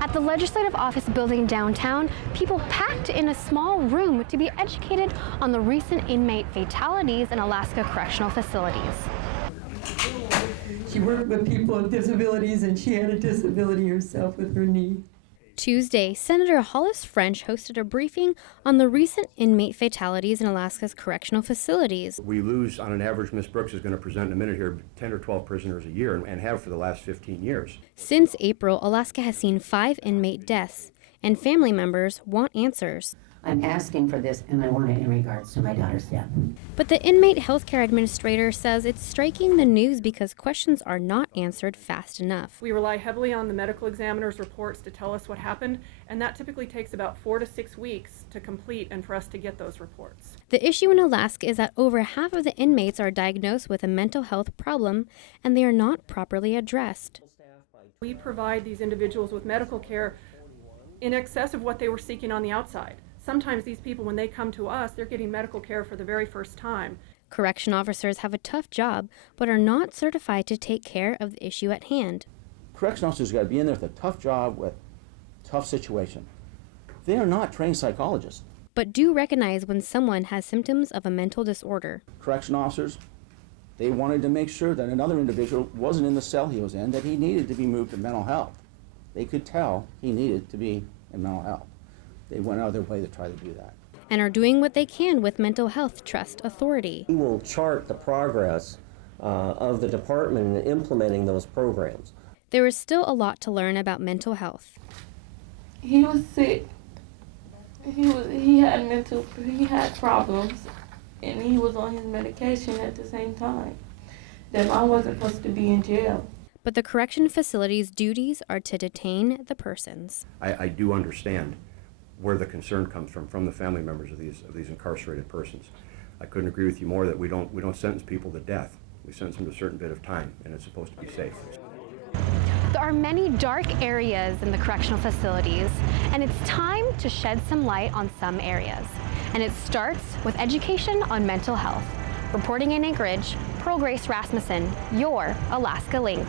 At the Legislative Office building downtown, people packed in a small room to be educated on the recent inmate fatalities in Alaska correctional facilities. She worked with people with disabilities, and she had a disability herself with her knee. Tuesday, Senator Hollis French hosted a briefing on the recent inmate fatalities in Alaska's correctional facilities. We lose, on an average, Ms. Brooks is going to present in a minute here, 10 or 12 prisoners a year, and have for the last 15 years. Since April, Alaska has seen 5 inmate deaths, and family members want answers. I'm asking for this, and I want it in regards to my daughter's death. But the inmate healthcare administrator says it's striking the news because questions are not answered fast enough. We rely heavily on the medical examiner's reports to tell us what happened, and that typically takes about 4 to 6 weeks to complete and for us to get those reports. The issue in Alaska is that over half of the inmates are diagnosed with a mental health problem, and they are not properly addressed. We provide these individuals with medical care in excess of what they were seeking on the outside. Sometimes these people, when they come to us, they're getting medical care for the very first time. Correction officers have a tough job, but are not certified to take care of the issue at hand. Correction officers got to be in there with a tough job, with a tough situation. They are not trained psychologists. But do recognize when someone has symptoms of a mental disorder. Correction officers, they wanted to make sure that another individual wasn't in the cell he was in, that he needed to be moved to mental health. They could tell he needed to be in mental health. They went out of their way to try to do that. And are doing what they can with Mental Health Trust Authority. We will chart the progress of the department in implementing those programs. There is still a lot to learn about mental health. He was sick. He had problems, and he was on his medication at the same time. That mom wasn't supposed to be in jail. But the correction facility's duties are to detain the persons. I do understand where the concern comes from the family members of these incarcerated persons. I couldn't agree with you more that we don't sentence people to death. We sentence them to a certain bit of time, and it's supposed to be safe. There are many dark areas in the correctional facilities, and it's time to shed some light on some areas. And it starts with education on mental health. Reporting in Anchorage, Pearl Grace Rasmussen, your Alaska Link.